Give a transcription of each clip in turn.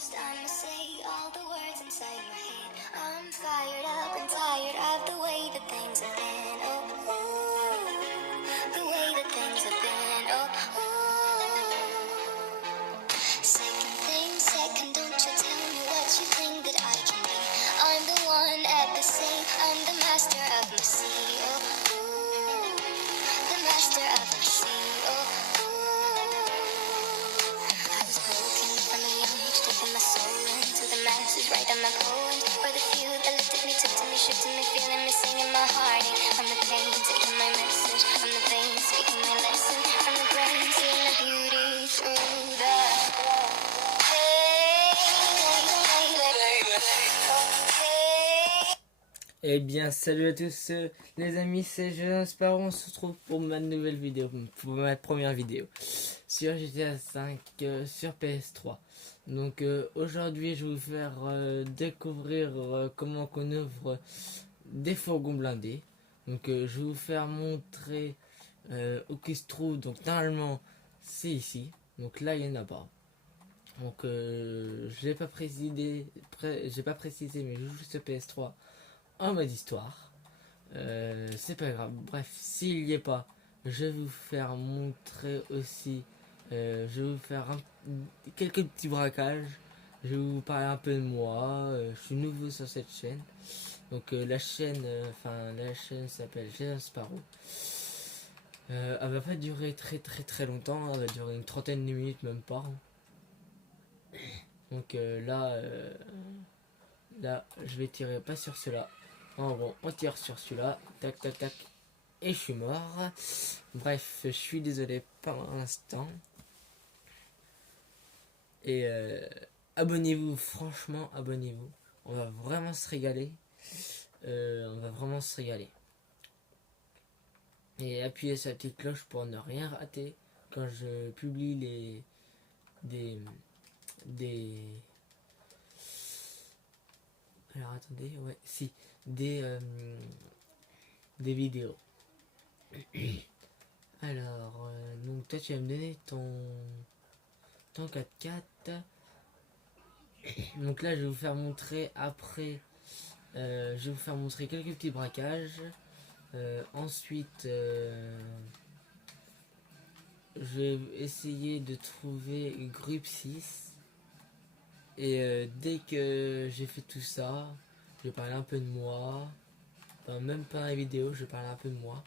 First I'ma say all the words inside my head. I'm fired up and tired of the way that things have been. Oh, ooh, the way that things have been. Oh, ooh. Second thing, second, don't you tell me what you think that I can be. I'm the one at the sea. I'm the master of my sea. Oh, ooh, the master of my sea. Oh, I was broken from a young age, taking my soul into the masses, writing my poems for the few that lifted me, took to me, shook to me, feeling me, singing my heart in. From the pain, taking my message, from the vein, speaking my lesson, from the brain, seeing the beauty through the Eh bien, salut à tous les amis, c'est J'espère on se retrouve pour ma nouvelle vidéo, pour ma première vidéo sur GTA 5 sur PS3. Donc aujourd'hui, je vais vous faire découvrir comment qu'on ouvre des fourgons blindés. Donc je vais vous faire montrer où qui se trouve. Donc normalement, c'est ici. Donc là, il n'y en a pas. Donc j'ai pas précisé, mais je joue sur PS3 en mode histoire. C'est pas grave. Bref, s'il n'y est pas, je vais vous faire montrer aussi. Je vais vous faire quelques petits braquages. Je vais vous parler un peu de moi. Je suis nouveau sur cette chaîne. Donc la chaîne s'appelle Jason Sparrow. Elle va pas durer très longtemps. Elle va durer une trentaine de minutes, même pas. Donc là, je vais tirer pas sur cela. En gros, on tire sur celui-là, tac tac tac, et je suis mort. Bref, je suis désolé pour l'instant. Et abonnez-vous, franchement, abonnez-vous. On va vraiment se régaler. Et appuyez sur la petite cloche pour ne rien rater quand je publie des alors attendez, ouais, si, des vidéos. Alors, donc toi tu vas me donner ton 4x4. Donc là je vais vous faire montrer après, je vais vous faire montrer quelques petits braquages. Ensuite, je vais essayer de trouver Group 6. Et dès que j'ai fait tout ça, je vais parler un peu de moi. Enfin, même pas dans la vidéo, je vais parler un peu de moi.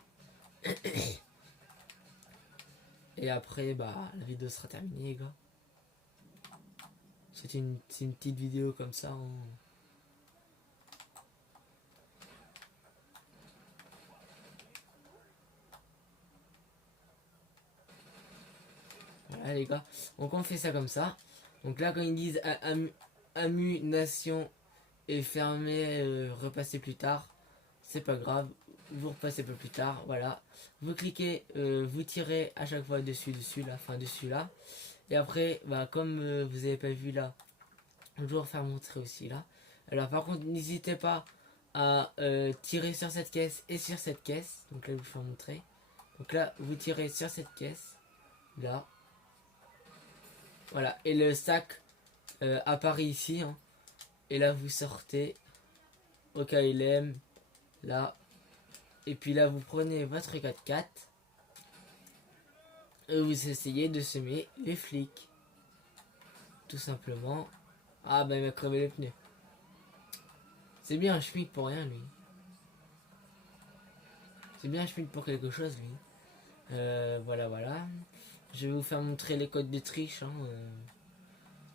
Et après, bah, la vidéo sera terminée, les gars. C'est une petite vidéo comme ça. Voilà, les gars. Donc, on fait ça comme ça. Donc là, quand ils disent Amu Nation est fermé, repasser plus tard, c'est pas grave. Vous repassez un peu plus tard, voilà. Vous cliquez, vous tirez à chaque fois dessus là, enfin dessus là. Et après, bah, comme vous avez pas vu là, je vais vous refaire montrer aussi là. Alors par contre, n'hésitez pas à tirer sur cette caisse et sur cette caisse. Donc là, je vais vous faire montrer. Donc là, vous tirez sur cette caisse, là. Voilà, et le sac apparaît ici. Hein. Et là, vous sortez au KLM, là. Et puis là, vous prenez votre 4x4 et vous essayez de semer les flics. Tout simplement. Ah bah il m'a crevé les pneus. C'est bien un schmick pour rien lui. C'est bien un schmick pour quelque chose lui. Voilà. Je vais vous faire montrer les codes de triche. Hein.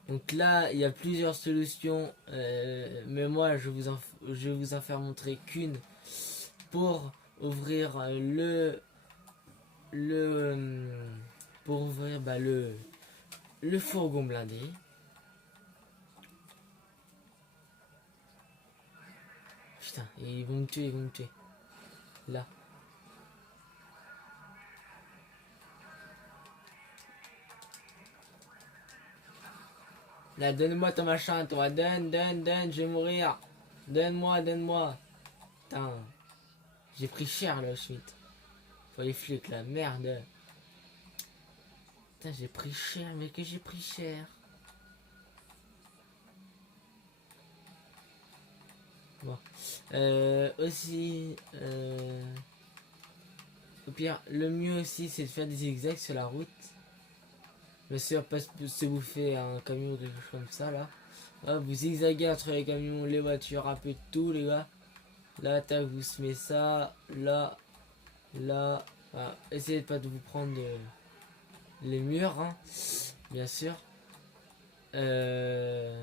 Donc là, il y a plusieurs solutions. Mais moi, je vais vous en faire montrer qu'une. Pour ouvrir pour ouvrir le fourgon blindé. Putain, ils vont me tuer, Là. Là, donne-moi ton machin, toi. Donne, je vais mourir. Donne-moi. Putain. J'ai pris cher là, Schmitt. Faut les flics là, merde. Putain, j'ai pris cher, mais que j'ai pris cher. Bon. Aussi, au pire, le mieux aussi, c'est de faire des zigzags sur la route. Bien sûr, pas se bouffer un camion ou quelque chose comme ça, là. Hop, vous zigzaguez entre les camions, les voitures, un peu de tout, les gars. Là, tac, vous se met ça, là, là. Voilà. Essayez de pas de vous prendre les murs, hein, bien sûr. Elle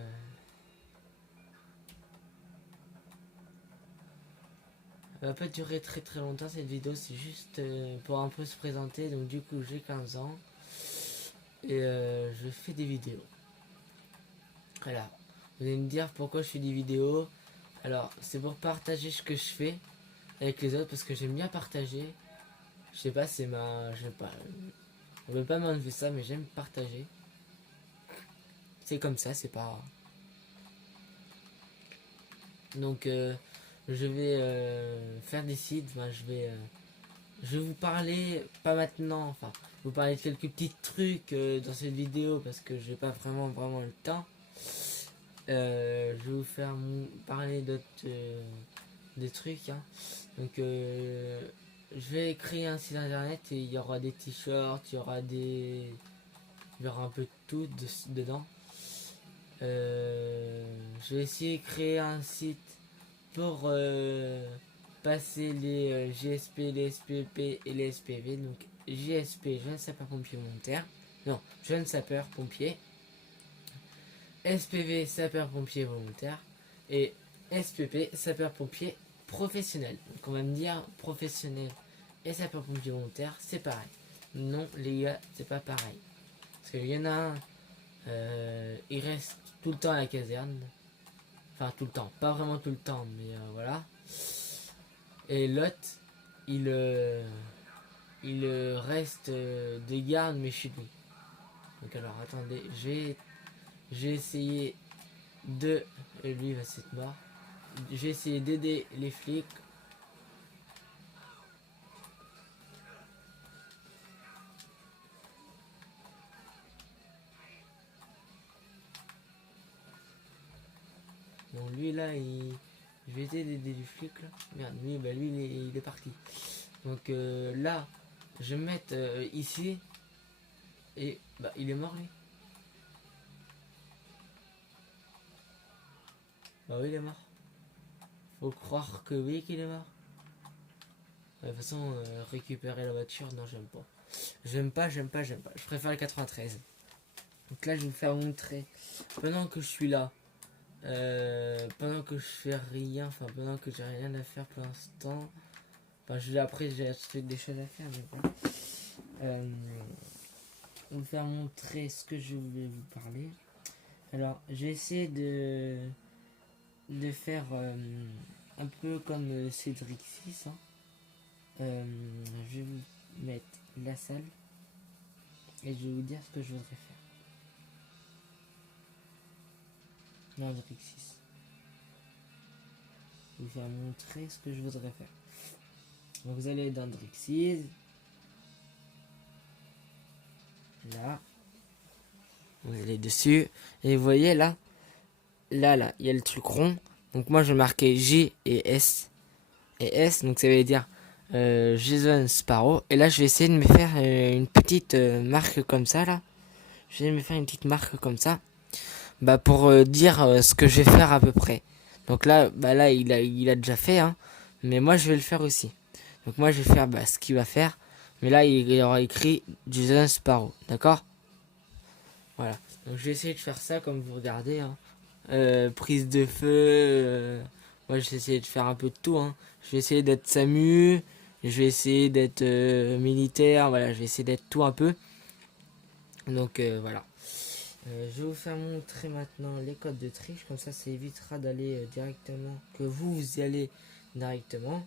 va pas durer très très longtemps cette vidéo, c'est juste pour un peu se présenter. Donc du coup j'ai 15 ans et je fais des vidéos. Voilà. Vous allez me dire pourquoi je fais des vidéos. Alors c'est pour partager ce que je fais avec les autres parce que j'aime bien partager. Je sais pas, c'est ma... Je sais pas. On veut pas m'enlever ça mais j'aime partager. C'est comme ça, c'est pas... Donc je vais faire des sites, je vais vous parler, pas maintenant, enfin, vous parler de quelques petits trucs dans cette vidéo parce que j'ai pas vraiment le temps. Je vais vous faire parler d'autres des trucs. Hein. Donc, je vais créer un site internet et il y aura des t-shirts, il y aura un peu de tout dedans. Je vais essayer de créer un site pour passer les GSP, les SPP et les SPV. Donc GSP, jeune sapeur-pompier volontaire. Non, jeune sapeur-pompier. SPV, sapeur-pompier volontaire. Et SPP, sapeur-pompier professionnel. Donc on va me dire professionnel et sapeur-pompier volontaire, c'est pareil. Non les gars, c'est pas pareil. Parce qu'il y en a un, il reste tout le temps à la caserne. Enfin tout le temps, pas vraiment tout le temps, mais voilà. Et l'autre, il reste de garde mais chez lui. Donc alors attendez, j'ai essayé de... Et lui il va s'être mort. J'ai essayé d'aider les flics. Bon lui là je vais essayer d'aider les flics là. Merde, lui, bah, lui il est parti. Donc là, je vais me mettre ici. Et bah il est mort lui. Bah oui il est mort. Faut croire que oui qu'il est mort. De toute façon récupérer la voiture, non j'aime pas. J'aime pas. Je préfère le 93. Donc là je vais vous faire montrer. Pendant que je suis là. Pendant que je fais rien. Enfin pendant que j'ai rien à faire pour l'instant. Enfin après j'ai des choses à faire. Mais voilà. On va faire montrer ce que je vais vous parler. Alors j'ai essayé de faire un peu comme Cédric 6. Hein. Je vais vous mettre la salle et je vais vous dire ce que je voudrais faire. Cédric 6. Je vais vous faire montrer ce que je voudrais faire. Donc vous allez dans Drixis. Là. Vous allez dessus. Et vous voyez là. Là, il y a le truc rond. Donc moi je vais marquer J et S. Et S, donc ça veut dire Jason Sparrow. Et là je vais essayer de me faire une petite marque comme ça là. Je vais me faire une petite marque comme ça. Bah pour dire ce que je vais faire à peu près. Donc là, bah là il a déjà fait. Hein, mais moi je vais le faire aussi. Donc moi je vais faire ce qu'il va faire. Mais là il y aura écrit Jason Sparrow. D'accord? Voilà. Donc je vais essayer de faire ça comme vous regardez. Hein. Prise de feu. Moi j'ai essayé de faire un peu de tout. Hein. Je vais essayer d'être SAMU. Je vais essayer d'être militaire. Voilà, je vais essayer d'être tout un peu. Donc voilà. Je vais vous faire montrer maintenant les codes de triche. Comme ça évitera d'aller directement. Que vous y allez directement.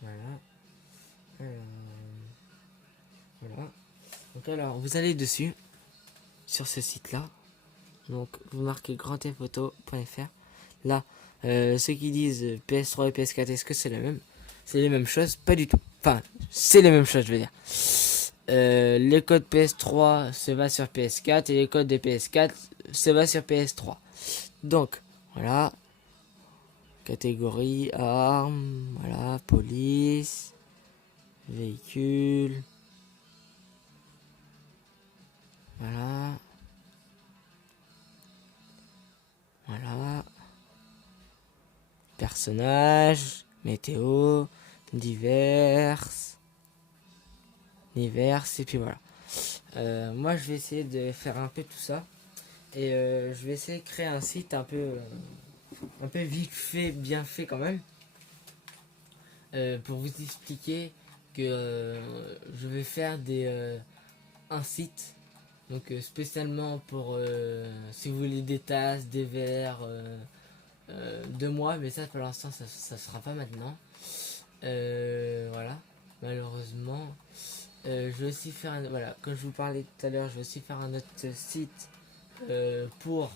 Voilà. Voilà. Donc alors, vous allez dessus. Sur ce site là. Donc vous marquez grandtphoto.fr. Là, ceux qui disent PS3 et PS4, est-ce que c'est la même? C'est les mêmes choses? Pas du tout. Enfin, c'est les mêmes choses, je veux dire. Les codes PS3 se va sur PS4 et les codes des PS4 se va sur PS3. Donc, voilà. Catégorie, armes, voilà, police, véhicule. Voilà. Voilà. Personnages, météo, divers, et puis voilà. Moi, je vais essayer de faire un peu tout ça. Et je vais essayer de créer un site un peu vite fait, bien fait quand même. Pour vous expliquer que je vais faire un site. Donc spécialement pour si vous voulez des tasses, des verres de moi. Mais ça pour l'instant ça sera pas maintenant. Voilà. Malheureusement. Je vais aussi faire voilà, comme je vous parlais tout à l'heure, je vais aussi faire un autre site pour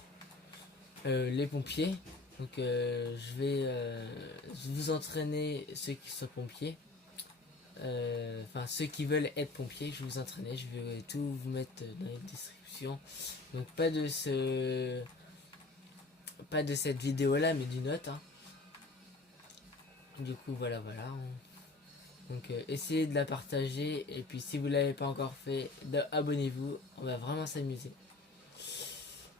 les pompiers. Donc je vais vous entraîner ceux qui sont pompiers. Enfin ceux qui veulent être pompiers, je vais vous entraîner, je vais tout vous mettre dans les descriptions. Donc pas de cette vidéo là, mais d'une autre. Hein. Du coup voilà. Donc essayez de la partager et puis si vous l'avez pas encore fait, abonnez-vous, on va vraiment s'amuser.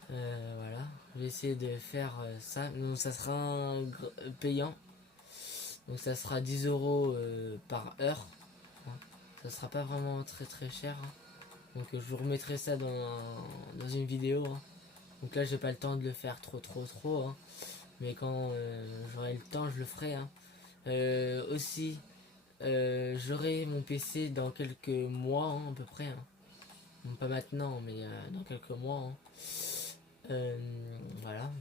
Voilà, je vais essayer de faire ça. Donc ça sera payant. Donc ça sera 10 € par heure. Hein. Ça sera pas vraiment très cher. Hein. Donc je vous remettrai ça dans une vidéo. Hein. Donc là j'ai pas le temps de le faire trop. Hein. Mais quand j'aurai le temps je le ferai. Hein. Aussi j'aurai mon PC dans quelques mois hein, à peu près. Hein. Bon, pas maintenant mais dans quelques mois. Hein. Voilà.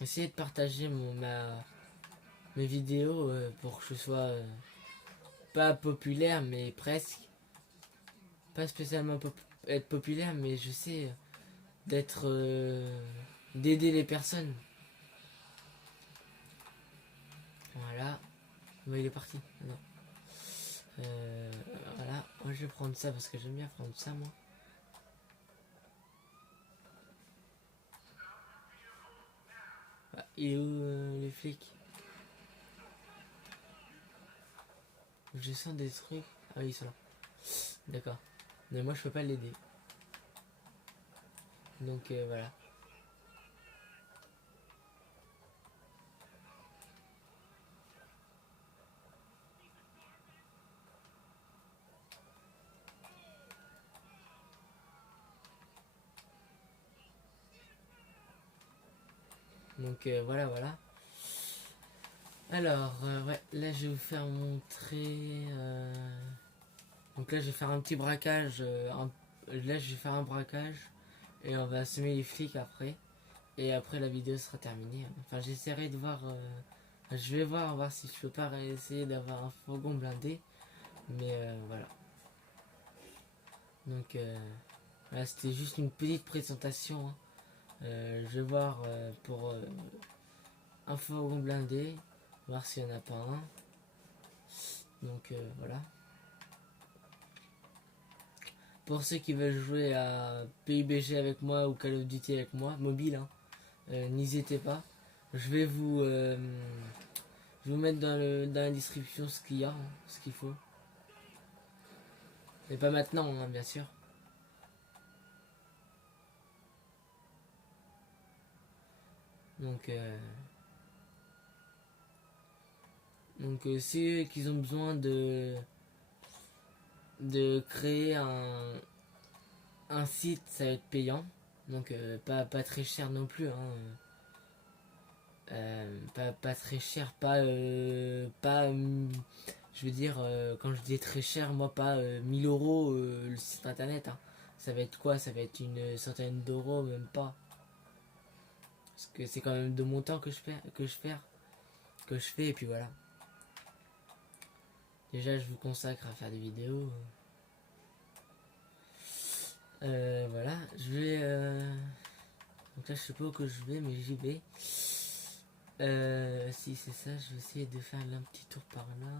Essayez de partager mes vidéos pour que je sois pas populaire mais presque. Pas spécialement être populaire mais je sais d'être d'aider les personnes. Voilà. Bon, il est parti. Non. Voilà. Moi je vais prendre ça parce que j'aime bien prendre ça moi. Ah, il est où les flics? Je sens des trucs. Ah oui, ils sont là. D'accord. Mais moi je peux pas l'aider. Donc voilà. Donc voilà. Alors ouais, là je vais vous faire montrer. Donc là je vais faire un petit braquage. Là je vais faire un braquage et on va semer les flics après. Et après la vidéo sera terminée. Enfin j'essaierai de voir. Je vais voir si je peux pas essayer d'avoir un fourgon blindé. Mais voilà. Donc là c'était juste une petite présentation. Hein. Je vais voir pour un fourgon blindé. Voir s'il n'y en a pas un. Donc voilà. Pour ceux qui veulent jouer à PUBG avec moi ou Call of Duty avec moi, mobile, hein, n'hésitez pas. Je vais vous mettre dans la description ce qu'il y a, hein, ce qu'il faut. Mais pas maintenant, hein, bien sûr. Donc ceux qui ont besoin de créer un site, ça va être payant. Donc pas très cher non plus. Hein. Pas très cher, je veux dire, quand je dis très cher, moi pas 1000 € le site internet. Hein. Ça va être quoi? Ça va être une centaine d'euros, même pas. Parce que c'est quand même de mon temps que je fais, et puis voilà. Déjà, je vous consacre à faire des vidéos. Voilà, je vais. Donc là, je sais pas où que je vais, mais j'y vais. Si c'est ça, je vais essayer de faire un petit tour par là.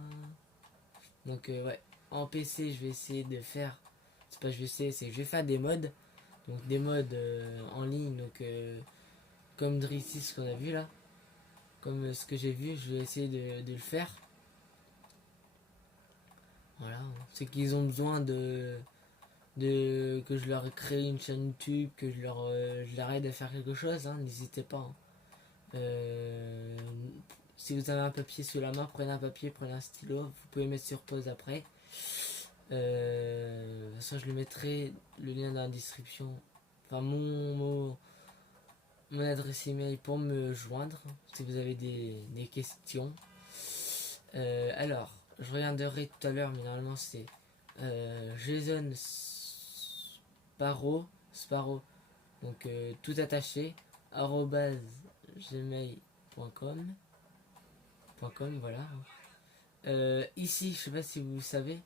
Donc ouais, en PC, je vais essayer de faire. C'est pas je vais essayer, c'est que je vais faire des mods. Donc des modes en ligne, donc comme Drizzy, ce qu'on a vu là, comme ce que j'ai vu, je vais essayer de le faire. Voilà, c'est qu'ils ont besoin de que je leur crée une chaîne YouTube, que je leur aide à faire quelque chose, hein, n'hésitez pas. Hein. Euh, Si vous avez un papier sous la main, prenez un papier, prenez un stylo, vous pouvez mettre sur pause après. Ça, je le mettrai le lien dans la description. Enfin, mon adresse email pour me joindre si vous avez des questions. Alors, je regarderai tout à l'heure, mais normalement c'est Jason Sparrow, donc tout attaché, @gmail.com. Voilà. Ici, je sais pas si vous savez,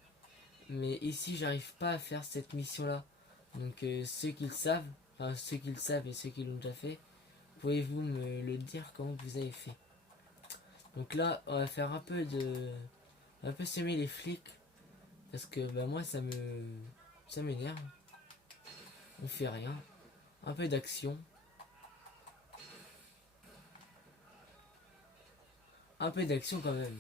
mais ici, j'arrive pas à faire cette mission-là. Donc, ceux qui le savent, enfin, ceux qui le savent et ceux qui l'ont déjà fait, pouvez-vous me le dire comment vous avez fait? Donc là, on va faire un peu semer les flics parce que bah, moi, ça m'énerve. On fait rien. Un peu d'action. Un peu d'action quand même.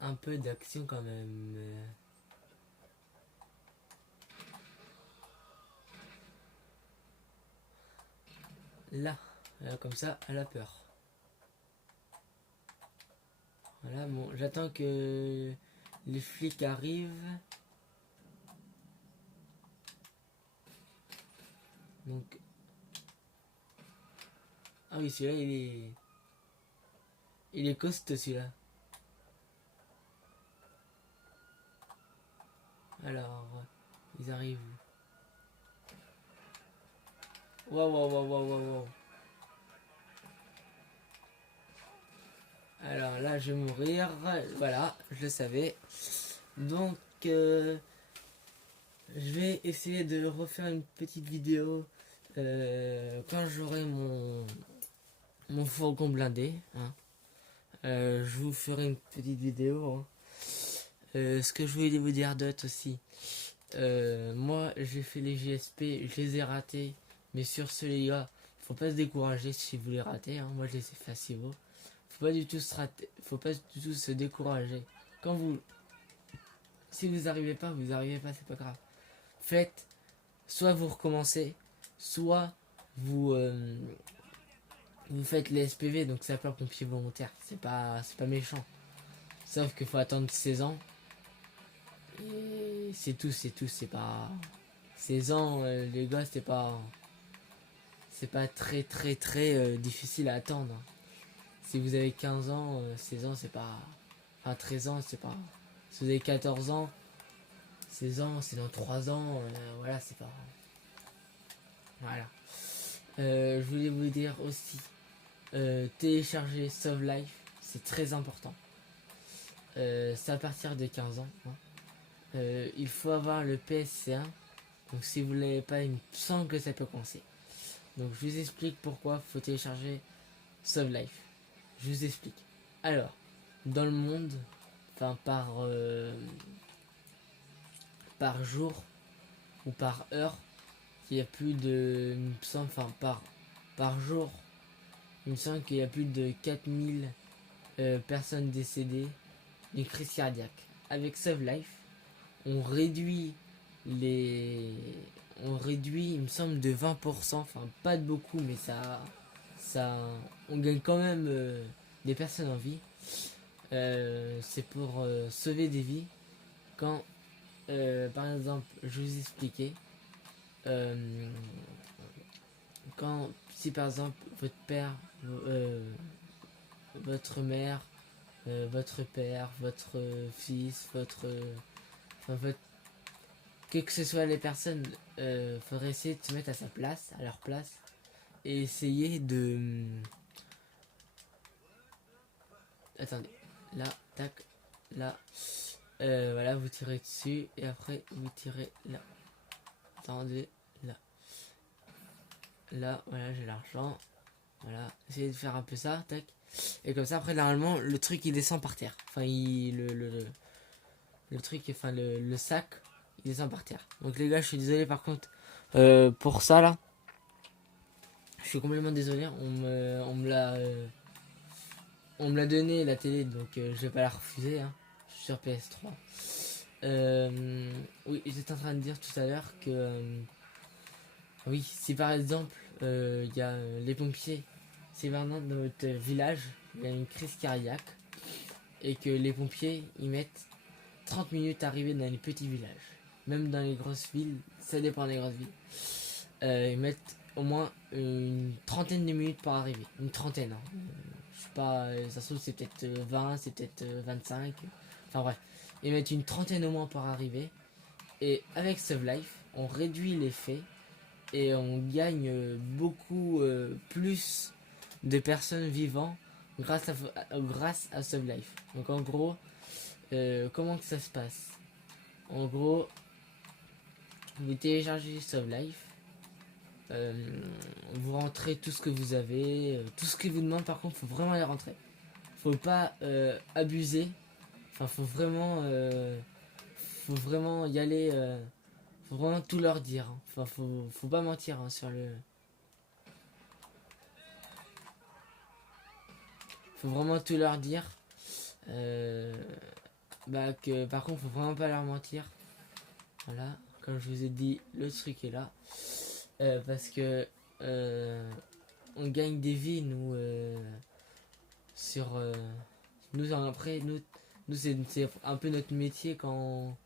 Un peu d'action quand même. Là, comme ça, elle a peur. Voilà, bon, j'attends que les flics arrivent. Donc, ah oui, celui-là, il est costaud celui-là. Alors, ils arrivent. Waouh, waouh, waouh, waouh, waouh, waouh. Alors là, je vais mourir. Voilà, je le savais. Donc, je vais essayer de refaire une petite vidéo quand j'aurai mon fourgon blindé. Hein. Je vous ferai une petite vidéo. Hein. Ce que je voulais vous dire d'autre aussi. Moi, j'ai fait les GSP, je les ai ratés. Mais sur ce, les gars, faut pas se décourager si vous les ratez. Hein. Moi, je les ai fait à Civo. Faut pas du tout se décourager. Si vous arrivez pas, c'est pas grave. Faites, soit vous recommencez, soit vous faites les SPV, donc sapeur-pompier volontaire. C'est pas méchant. Sauf qu'il faut attendre 16 ans. Et c'est tout, c'est pas 16 ans, les gars, c'est pas très très très difficile à attendre. Si vous avez 15 ans, 16 ans, c'est pas. Enfin, 13 ans, c'est pas. Si vous avez 14 ans, 16 ans, c'est dans 3 ans, voilà, c'est pas. Voilà. Je voulais vous dire aussi, télécharger Sov Life, c'est très important. C'est à partir de 15 ans. Hein. Il faut avoir le PSC1. Donc si vous ne l'avez pas, il me semble que ça peut coincer. Donc je vous explique pourquoi il faut télécharger Sov Life. Je vous explique. Alors, dans le monde, enfin par jour ou par heure, il y a plus de, il me semble, enfin par jour, il me semble qu'il y a plus de 4000 personnes décédées d'une crise cardiaque. Avec Sov Life, on réduit il me semble, de 20%, enfin pas de beaucoup, mais on gagne quand même des personnes en vie. C'est pour sauver des vies. Quand, par exemple, je vous expliquais, si par exemple votre père, votre mère, votre père, votre fils, enfin, quelles que ce soit les personnes, faudrait essayer de se mettre à sa place, à leur place, et essayer de. Attendez, là, tac, là, voilà, vous tirez dessus et après vous tirez là. Attendez, là, voilà, j'ai l'argent. Voilà, essayez de faire un peu ça, tac. Et comme ça, après, normalement, le truc il descend par terre. Enfin, le truc, enfin, le sac il descend par terre. Donc les gars, je suis désolé par contre pour ça là. Je suis complètement désolé. On me l'a donné la télé, donc je vais pas la refuser. Hein. Je suis sur PS3. Oui, j'étais en train de dire tout à l'heure que oui, si par exemple il y a les pompiers, c'est maintenant dans notre village, il y a une crise cardiaque et que les pompiers ils mettent 30 minutes à arriver dans les petits villages. Même dans les grosses villes, ça dépend des grosses villes. Ils mettent au moins une trentaine de minutes pour arriver. Une trentaine. Hein. Je sais pas, ça se trouve c'est peut-être 20, c'est peut-être 25. Enfin bref. Ils mettent une trentaine au moins pour arriver. Et avec Save Life, on réduit les faits et on gagne beaucoup plus de personnes vivant grâce à Save Life. Donc en gros, comment que ça se passe? En gros, vous téléchargez Save Life, vous rentrez tout ce que vous avez, tout ce qu'il vous demande. Par contre, faut vraiment les rentrer. Faut pas abuser. Enfin, faut vraiment y aller. Faut vraiment tout leur dire. Hein. Enfin, faut pas mentir hein, sur le. Faut vraiment tout leur dire. Bah que par contre, faut vraiment pas leur mentir. Voilà, comme je vous ai dit, le truc est là. Parce que on gagne des vies nous sur nous après nous c'est un peu notre métier quand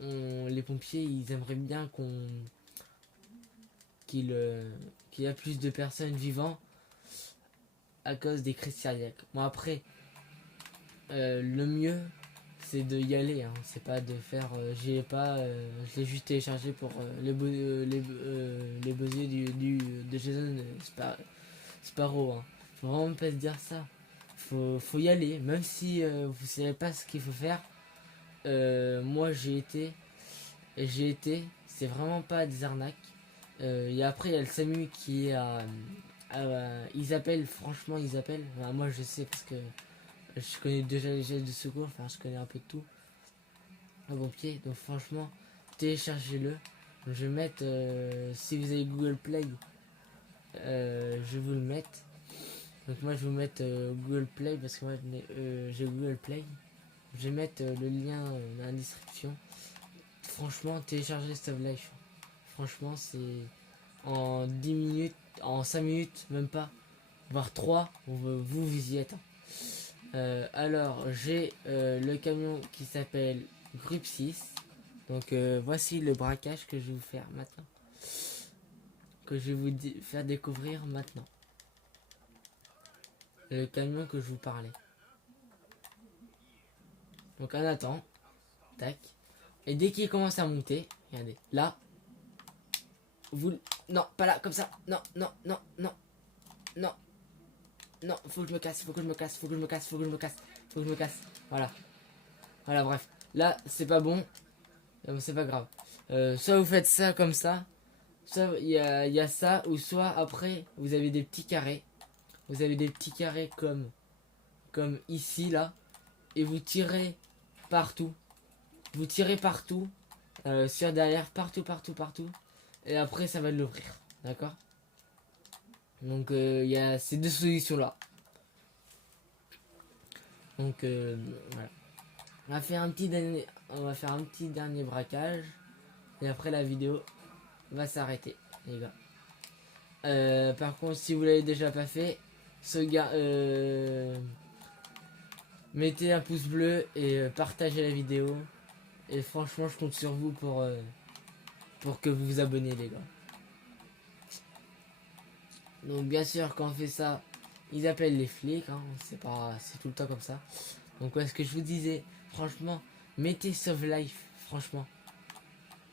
les pompiers ils aimeraient bien qu'il y a plus de personnes vivant à cause des crises cardiaques. Bon après le mieux c'est de y aller hein. C'est pas de faire je l'ai juste téléchargé pour les besoins de Jason Sparrow hein. Faut vraiment pas se dire ça. Faut y aller même si vous savez pas ce qu'il faut faire. Moi j'ai été c'est vraiment pas des arnaques. Et après il y a le SAMU qui est ils appellent franchement ils appellent. Enfin, moi je sais parce que je connais déjà les gestes de secours, enfin je connais un peu de tout. Un pompier, donc franchement, téléchargez-le. Je vais mettre, si vous avez Google Play, je vais vous le mettre. Donc moi je vais vous mettre Google Play parce que moi j'ai Google Play. Je vais mettre le lien dans la description. Franchement, téléchargez Save Life. Franchement, c'est en 10 minutes, en 5 minutes, même pas, voire 3 vous y êtes. Hein. Alors, j'ai le camion qui s'appelle Group 6. Donc, voici le braquage que je vais vous faire maintenant. Que je vais vous faire découvrir maintenant. Le camion que je vous parlais. Donc, on attend. Tac. Et dès qu'il commence à monter, regardez, là, vous... Non, pas là, comme ça. Non, non, non, non, non. Non, faut que je me casse, faut que je me casse, faut que je me casse, faut que je me casse, faut que je me casse. Voilà. Voilà, bref. Là, c'est pas bon. C'est pas grave. Soit vous faites ça comme ça. Soit il y a ça. Ou soit après, vous avez des petits carrés. Vous avez des petits carrés comme ici, là. Et vous tirez partout. Vous tirez partout. Sur derrière, partout, partout, partout. Et après, ça va l'ouvrir. D'accord? Donc, il y a ces deux solutions-là. Donc, voilà. On va faire un petit dernier braquage. Et après, la vidéo va s'arrêter, les gars. Par contre, si vous l'avez déjà pas fait, mettez un pouce bleu et partagez la vidéo. Et franchement, je compte sur vous pour que vous vous abonnez, les gars. Donc, bien sûr, quand on fait ça, ils appellent les flics. Hein, c'est tout le temps comme ça. Donc, ouais, ce que je vous disais, franchement, mettez Save Life, franchement.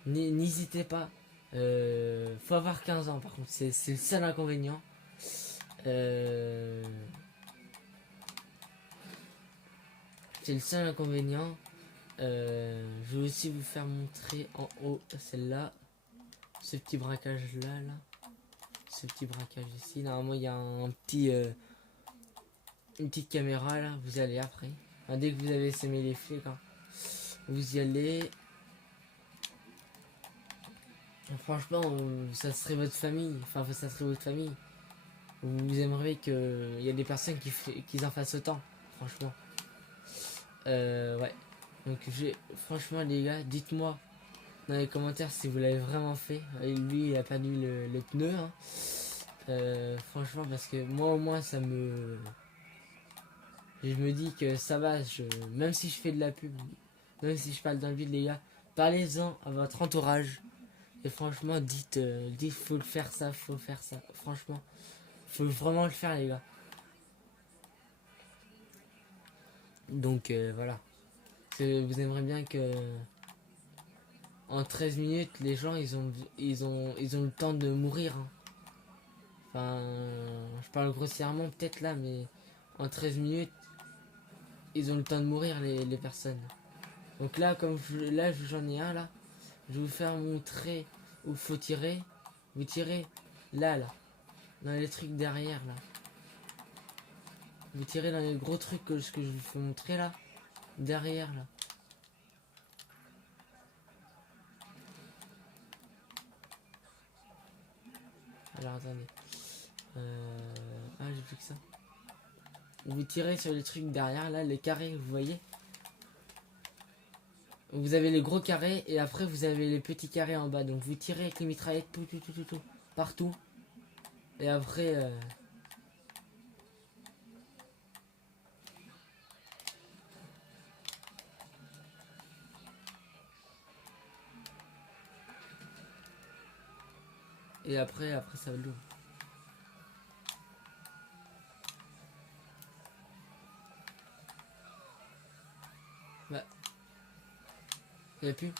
N'hésitez pas. Faut avoir 15 ans, par contre, c'est le seul inconvénient. C'est le seul inconvénient. Je vais aussi vous faire montrer en haut celle-là. Ce petit braquage là. Ce petit braquage ici. Normalement, il y a une petite caméra là. Vous allez après. Enfin, dès que vous avez semé les flics, hein, vous y allez. Franchement, ça serait votre famille. Enfin, ça serait votre famille. Vous aimeriez qu'il y a des personnes qui en fassent autant. Franchement. Ouais. Donc, franchement, les gars, dites-moi dans les commentaires si vous l'avez vraiment fait. Et lui, il a perdu le pneu. Hein. Franchement, parce que moi, au moins, je me dis que ça va. Même si je fais de la pub, même si je parle dans le vide, les gars, parlez-en à votre entourage. Et franchement, dites, faut le faire ça, faut faire ça. Franchement, faut vraiment le faire, les gars. Donc, voilà. Vous aimeriez bien que en 13 minutes, les gens, ils ont le temps de mourir. Hein. Enfin, je parle grossièrement peut-être là, mais en 13 minutes, ils ont le temps de mourir, les personnes. Donc là, là, j'en ai un là. Je vais vous faire montrer où faut tirer. Vous tirez là, dans les trucs derrière là. Vous tirez dans les gros trucs ce que je vous fais montrer là, derrière là. Alors attendez. Ah, j'ai plus que ça. Vous tirez sur les trucs derrière là, les carrés, vous voyez. Vous avez les gros carrés et après vous avez les petits carrés en bas. Donc vous tirez avec les mitraillettes tout, partout. Et après... Et après ça va lourd. Bah. Y'a plus.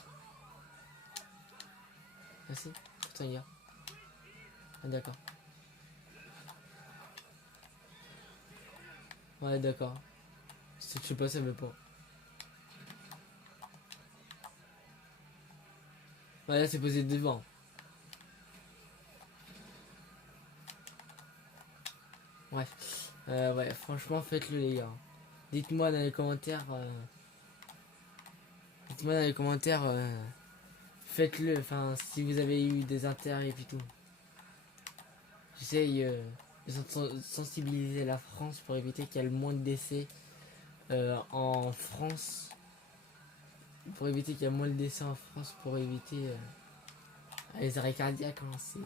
Ah si, pourtant il y a. Ah d'accord. Ouais d'accord. Je sais pas, ça veut pas. Ouais là c'est posé devant. Bref. Ouais, franchement faites-le les gars. Dites-moi dans les commentaires. Dites-moi dans les commentaires. Faites-le. Enfin, si vous avez eu des intérêts et puis tout. J'essaye de sensibiliser la France pour éviter qu'il y ait le moins de décès en France. Pour éviter qu'il y ait moins de décès en France. Pour éviter les arrêts cardiaques. Hein, c'est...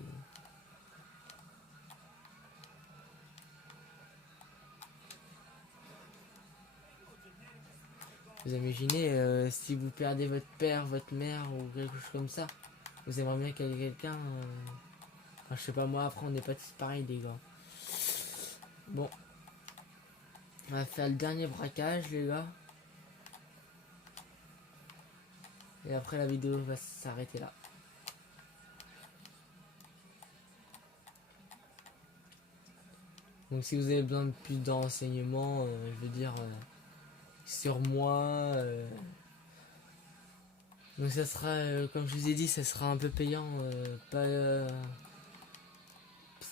Vous imaginez si vous perdez votre père, votre mère ou quelque chose comme ça. Vous aimeriez bien qu'il y ait quelqu'un. Enfin, je sais pas, moi après on n'est pas tous pareils les gars. Bon. On va faire le dernier braquage les gars. Et après la vidéo va s'arrêter là. Donc si vous avez besoin de plus de renseignements, je veux dire sur moi. Donc ça sera, comme je vous ai dit, ça sera un peu payant. Ça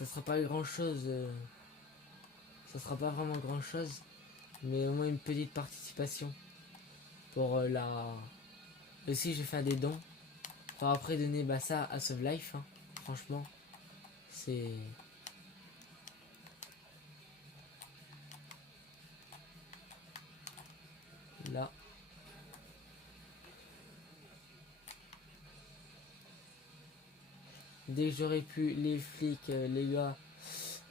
sera pas grand chose. Ça sera pas vraiment grand chose. Mais au moins une petite participation. Pour la... Aussi je vais faire des dons. Pour après donner ça à Sauve Life. Hein. Franchement. C'est... Là. Dès que j'aurai pu les flics, les gars,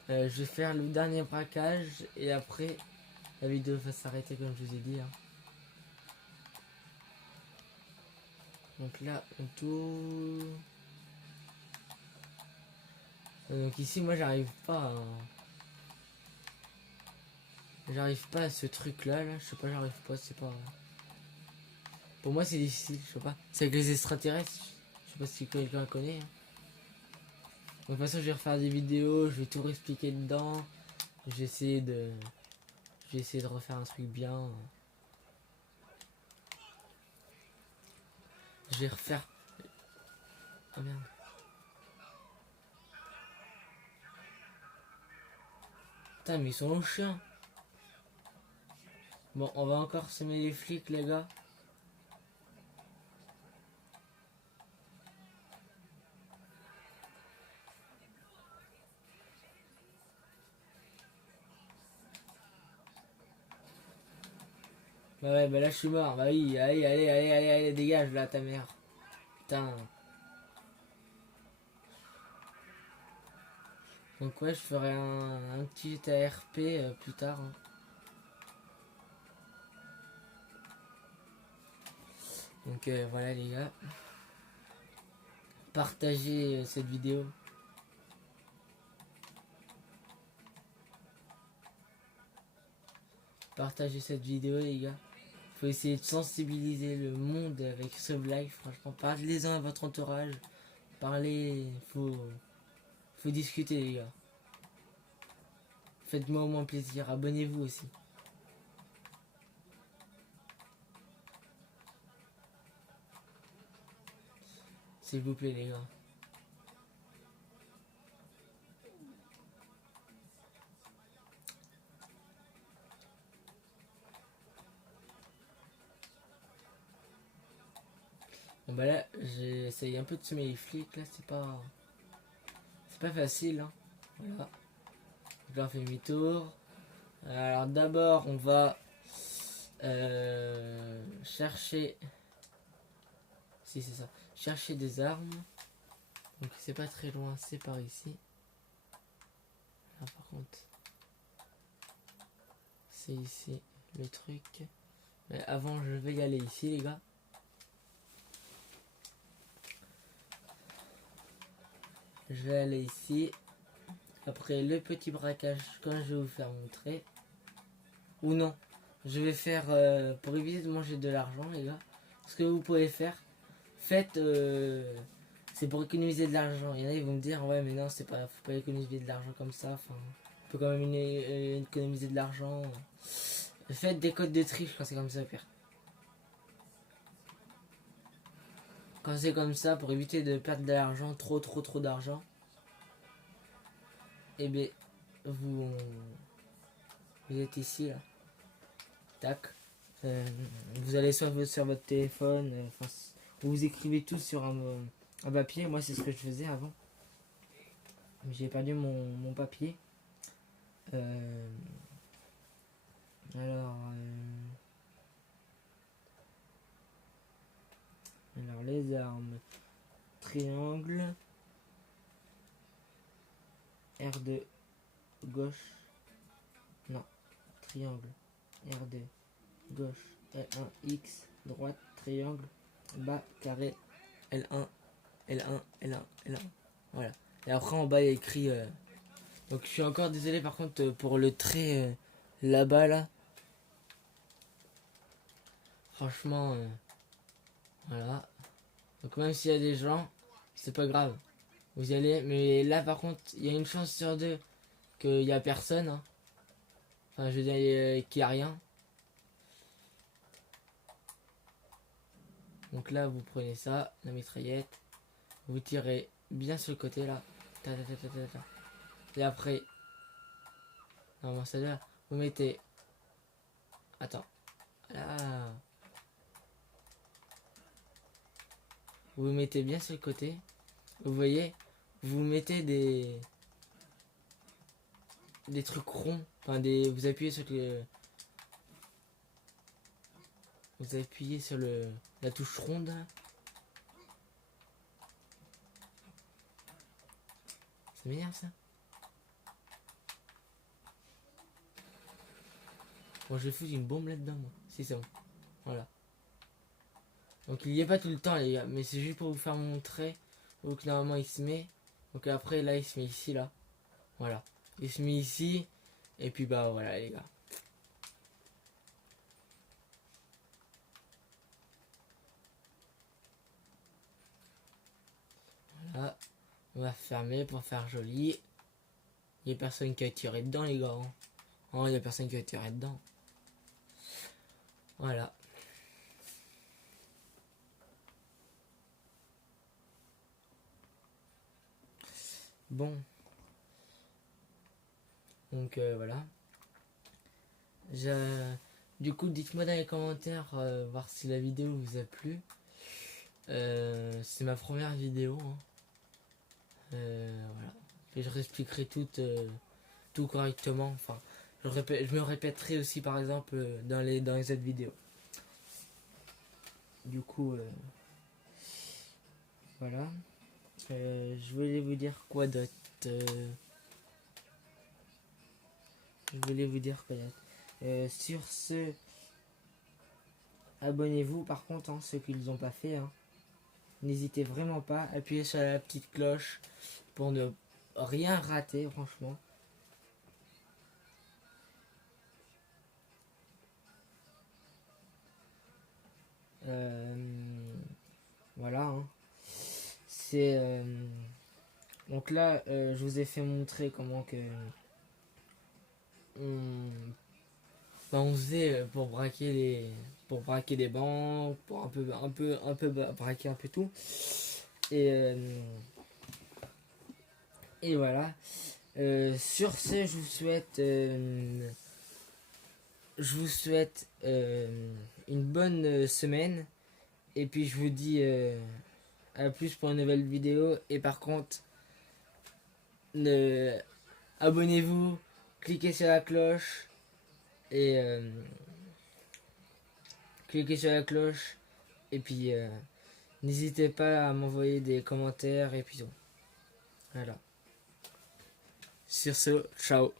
je vais faire le dernier braquage et après la vidéo va s'arrêter comme je vous ai dit. Hein. Donc là, on tourne. Donc ici, moi, j'arrive pas à ce truc là, je sais pas, j'arrive pas, c'est pas... Pour moi c'est difficile, je sais pas. C'est avec les extraterrestres, je sais pas si quelqu'un connaît. Hein. Donc, de toute façon je vais refaire des vidéos, je vais tout réexpliquer dedans. Je vais essayer de refaire un truc bien. Je vais refaire... Ah merde. Putain mais ils sont au chien. Bon, on va encore semer les flics les gars. Bah ouais, bah là je suis mort. Bah oui, allez, allez, allez, allez, allez, dégage là ta mère. Putain. Donc ouais, je ferai un petit ARP plus tard, hein. Donc voilà les gars. Partagez cette vidéo. Partagez cette vidéo les gars. Faut essayer de sensibiliser le monde avec ce live. Franchement, parlez-en à votre entourage. Parlez, faut discuter les gars. Faites-moi au moins plaisir. Abonnez-vous aussi. S'il vous plaît les gars. Bon bah là, j'essaye un peu de semer les flics. Là, c'est pas facile, hein. Voilà. Donc là, on fait demi-tour. Alors d'abord, on va chercher... Si, c'est ça. Chercher des armes. Donc c'est pas très loin, c'est par ici. Là, par contre, c'est ici le truc. Mais avant, je vais y aller ici, les gars. Je vais aller ici. Après le petit braquage, quand je vais vous faire montrer. Ou non. Je vais faire, pour éviter de manger de l'argent, les gars. Ce que vous pouvez faire, faites... c'est pour économiser de l'argent. Il y en a qui vont me dire, ouais, mais non, c'est pas, faut pas économiser de l'argent comme ça. Enfin, on peut quand même économiser de l'argent. Faites des codes de triche quand c'est comme ça, pire. Quand c'est comme ça, pour éviter de perdre de l'argent, trop d'argent, et bien, vous êtes ici, là. Tac. Vous allez sur votre téléphone, vous écrivez tout sur un papier. Moi, c'est ce que je faisais avant. J'ai perdu mon papier. Alors, les armes. Triangle. R2. Gauche. Non. Triangle. R2. Gauche. L1. X. Droite. Triangle. Bas. Carré. L1. L1. L1. L1. Voilà. Et après en bas il y a écrit... Donc je suis encore désolé par contre pour le trait là-bas là. Franchement... voilà. Donc même s'il y a des gens, c'est pas grave. Vous y allez. Mais là par contre, il y a une chance sur deux qu'il y a personne, hein. Enfin je veux dire qu'il y a rien. Donc là vous prenez ça, la mitraillette. Vous tirez bien sur le côté là. Ta, ta, ta, ta, ta, ta. Et après, normalement ça là, vous mettez... Attends. Là. Vous mettez bien sur le côté. Vous voyez, vous mettez des trucs ronds. Enfin vous appuyez sur le... Vous appuyez sur la touche ronde. Ça m'énerve ça. Bon, je vais foutre une bombe là-dedans, moi. Si, c'est bon. Voilà. Donc, il n'y est pas tout le temps, les gars. Mais c'est juste pour vous faire montrer où que normalement il se met. Donc, après, là, il se met ici, là. Voilà. Il se met ici. Et puis, bah, voilà, les gars. Voilà. On va fermer pour faire joli. Il n'y a personne qui a tiré dedans, les gars. Hein. Oh, il n'y a personne qui a tiré dedans. Voilà. Bon. Donc voilà. Du coup, dites-moi dans les commentaires voir si la vidéo vous a plu. C'est ma première vidéo. Hein. Voilà. Et je réexpliquerai tout correctement. Enfin, je me répéterai aussi par exemple dans les autres vidéos. Du coup, voilà. Je voulais vous dire quoi d'autre. Je voulais vous dire quoi d'autre. Sur ce, abonnez-vous par contre, hein, ceux qui ne l'ont pas fait. Hein. N'hésitez vraiment pas, appuyez sur la petite cloche pour ne rien rater, franchement. Voilà. Hein. C'est donc là, je vous ai fait montrer comment que on faisait pour braquer les banques, pour un peu braquer un peu tout. Et voilà. Sur ce, je vous souhaite une bonne semaine. Et puis je vous dis à plus pour une nouvelle vidéo. Et par contre, abonnez-vous, cliquez sur la cloche. Et cliquez sur la cloche. Et puis n'hésitez pas à m'envoyer des commentaires. Et puis bon. Voilà. Sur ce, ciao.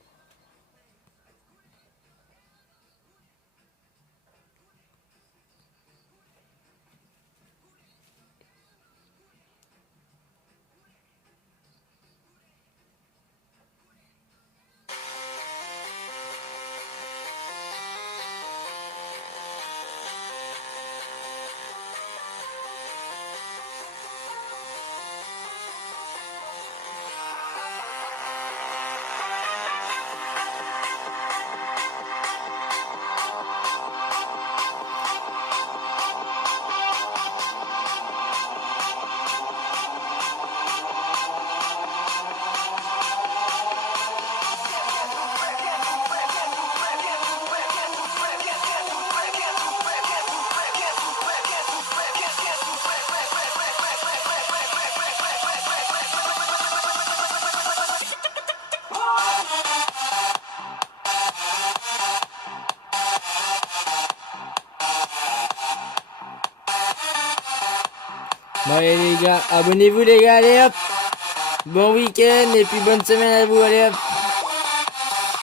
Bon allez les gars, abonnez-vous les gars, allez hop. Bon week-end et puis bonne semaine à vous, allez hop.